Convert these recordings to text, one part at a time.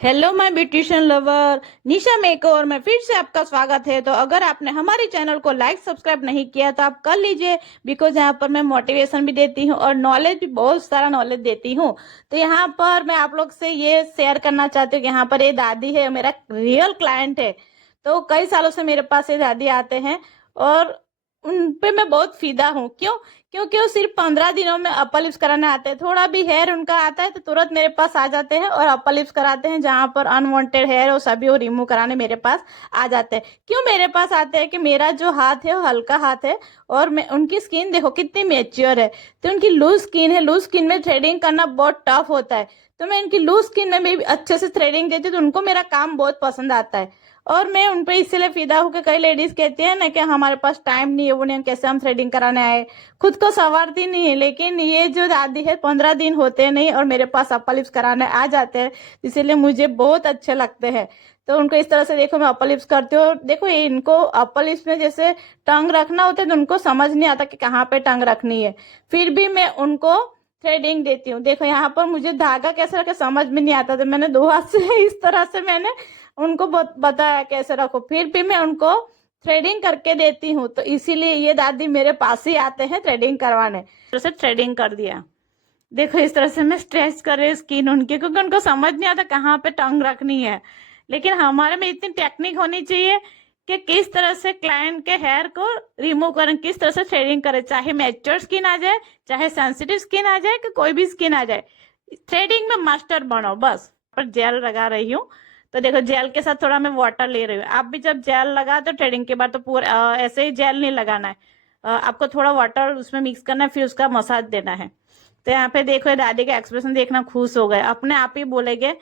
Hello my beautician lover, Nisha makeover में फिर से आपका स्वागत है। तो अगर आपने हमारे चैनल को लाइक सब्सक्राइब नहीं किया तो आप कर लीजिए, बिकॉज यहाँ पर मैं मोटिवेशन भी देती हूँ और नॉलेज भी, बहुत सारा नॉलेज देती हूँ। तो यहाँ पर मैं आप लोग से ये शेयर करना चाहती हूँ कि यहाँ पर ये दादी है, मेरा रियल क्लाइंट है। तो कई सालों से मेरे पास ये दादी आते हैं और उन पे मैं बहुत फिदा हूँ। क्यों? क्योंकि वो सिर्फ 15 दिनों में अपर लिप्स कराने आते हैं। थोड़ा भी हेयर उनका आता है तो तुरंत मेरे पास आ जाते हैं और अपर लिप्स कराते हैं। जहां पर अनवांटेड हेयर हो सभी वो रिमूव कराने मेरे पास आ जाते हैं। क्यों मेरे पास आते हैं? कि मेरा जो हाथ है वो हल्का हाथ है और मैं उनकी स्किन देखो कितनी मेच्योर है। तो उनकी लूज स्किन है, लूज स्किन में थ्रेडिंग करना बहुत टफ होता है। तो मैं इनकी लूज स्किन में भी अच्छे से थ्रेडिंग देती हूँ, तो उनको मेरा काम बहुत पसंद आता है। और मैं उन पे इसलिए फिदा हूँ कि कई लेडीज कहती है ना कि हमारे पास टाइम नहीं है, वो नहीं, कैसे हम थ्रेडिंग कराने आए। खुद को संवारती नहीं है, लेकिन ये जो दादी है 15 दिन होते नहीं और मेरे पास अपर लिप्स कराने आ जाते हैं, इसीलिए मुझे बहुत अच्छे लगते हैं। तो उनको इस तरह से देखो मैं अपर लिप्स करती हूँ। देखो ये इनको अपर लिप्स में जैसे टंग रखना होता है तो उनको समझ नहीं आता कि कहाँ पे टंग रखनी है, फिर भी मैं उनको थ्रेडिंग देती हूँ। देखो यहाँ पर मुझे धागा कैसे रखे समझ में नहीं आता, तो मैंने 2 हाथ से इस तरह से मैंने उनको बताया कैसे रखो, फिर भी मैं उनको थ्रेडिंग करके देती हूँ। तो इसीलिए ये दादी मेरे पास ही आते हैं थ्रेडिंग करवाने। तो से थ्रेडिंग कर दिया, देखो इस तरह से मैं स्ट्रेच कर रही हूँ स्किन उनकी, क्योंकि उनको समझ नहीं आता कहाँ पे टंग रखनी है। लेकिन हमारे में इतनी टेक्निक होनी चाहिए कि किस तरह से क्लाइंट के हेयर को रिमूव करें, किस तरह से थ्रेडिंग करें, चाहे मैच्योर स्किन आ जाए, चाहे सेंसिटिव स्किन आ जाए, कि कोई भी स्किन आ जाए, थ्रेडिंग में मास्टर बनो बस। पर जेल लगा रही हूँ, तो देखो जेल के साथ थोड़ा मैं वाटर ले रही हूँ। आप भी जब जेल लगा तो थ्रेडिंग के बाद तो पूरा ऐसे ही जेल नहीं लगाना है, आपको थोड़ा वाटर उसमें मिक्स करना है, फिर उसका मसाज देना है। तो यहाँ पे देखो ये दादी का एक्सप्रेशन देखना, खुश हो गए, अपने आप ही बोलेंगे।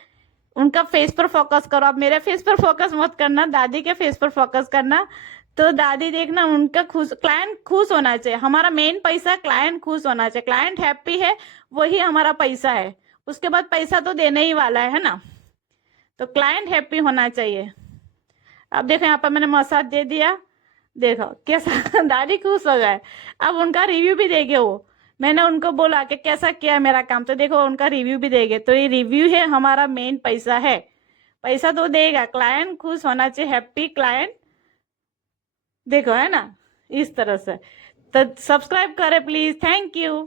उनका फेस पर फोकस करो, आप मेरे फेस पर फोकस मत करना, दादी के फेस पर फोकस करना। तो दादी देखना उनका खुश, क्लाइंट खुश होना चाहिए। हमारा मेन पैसा क्लाइंट खुश होना चाहिए, क्लाइंट हैप्पी है वही हमारा पैसा है। उसके बाद पैसा तो देने ही वाला है ना। तो क्लाइंट हैप्पी होना चाहिए। अब देखो यहाँ पर मैंने मसाज दे दिया, देखो कैसा दादी खुश हो गए। अब उनका रिव्यू भी देंगे वो, मैंने उनको बोला कि कैसा किया मेरा काम, तो देखो उनका रिव्यू भी देंगे। तो ये रिव्यू है हमारा मेन पैसा है, पैसा तो देगा, क्लाइंट खुश होना चाहिए, हैप्पी क्लाइंट। देखो है ना इस तरह से। तो सब्सक्राइब करें प्लीज, थैंक यू।